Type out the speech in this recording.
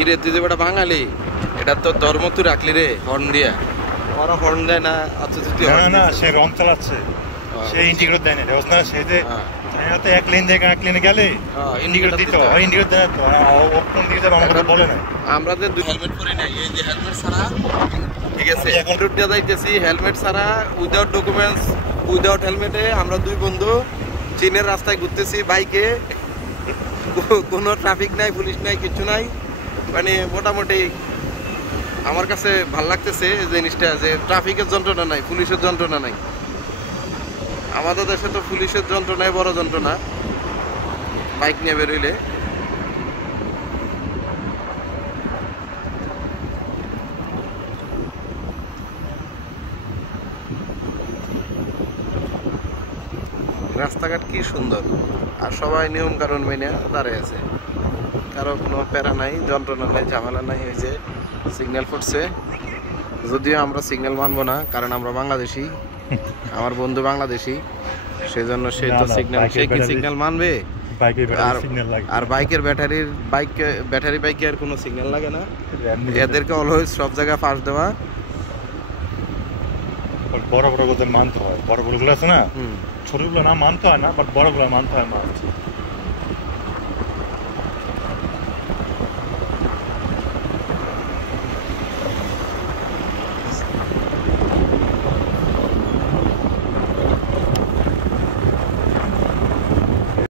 কিরে তুই যে বেটা বাঙালি, এটা তো ধর্ম তুই রাখলি রে হর্ন দিয়া। ওরা হর্ন দেয় না, আচ্ছা তুই না সে রং চালাচ্ছে, সে ইন্ডিকেটর দেয় না না, সে যে চাইনাতে এক লেন থেকে এক লেনে গেলে ইন্ডিকেটর দিতে হয়, ইন্ডিকেটর দেয় তো কোন দিকে যাবে আমার কথা বলে না। আমরা যে দুই হেলমেট পরি নাই, এই যে হেলমেট ছাড়া, ঠিক আছে এখন রুটটা যাইতেছি হেলমেট ছাড়া, উইদাউট ডকুমেন্টস, উইদাউট হেলমেটে আমরা দুই বন্ধু চীনের রাস্তায় ঘুরতেছি বাইকে। কোনো ট্রাফিক নাই, পুলিশ নাই, কিছু নাই, মানে মোটামুটি আমার কাছে ভাল লাগতেছে জিনিসটা, যে ট্রাফিকের যন্ত্রণা নাই, পুলিশের যন্ত্রণা নাই। আমাদের দেশে তো পুলিশের যন্ত্রণাই বড় যন্ত্রণা বাইক নিয়ে বেরোইলে। রাস্তাঘাট কি সুন্দর, আর সবাই নিয়ম কানুন মেনে দাঁড়িয়ে আছে, কারো কোনো প্যারা নাই, যন্ত্রণা নাই, ঝামেলা নাই। এই যে সিগন্যাল ফুটছে, যদিও আমরা সিগন্যাল মানবো না, কারণ আমরা বাংলাদেশি, আমার বন্ধু বাংলাদেশি, সেজন্য সে তো সিগন্যাল, সে কি সিগন্যাল মানবে? আর বাইকের ব্যাটারি বাইকে আর কোনো সিগন্যাল লাগে না, এদেরকে অলওয়েজ সব জায়গায় ফাস্ট দেওয়া। বড় বড় মানতে হয়, বড় বড়গুলো আছে না, ছোটগুলো না মানতে হয় না, বাট বড়গুলো মানতে হয়।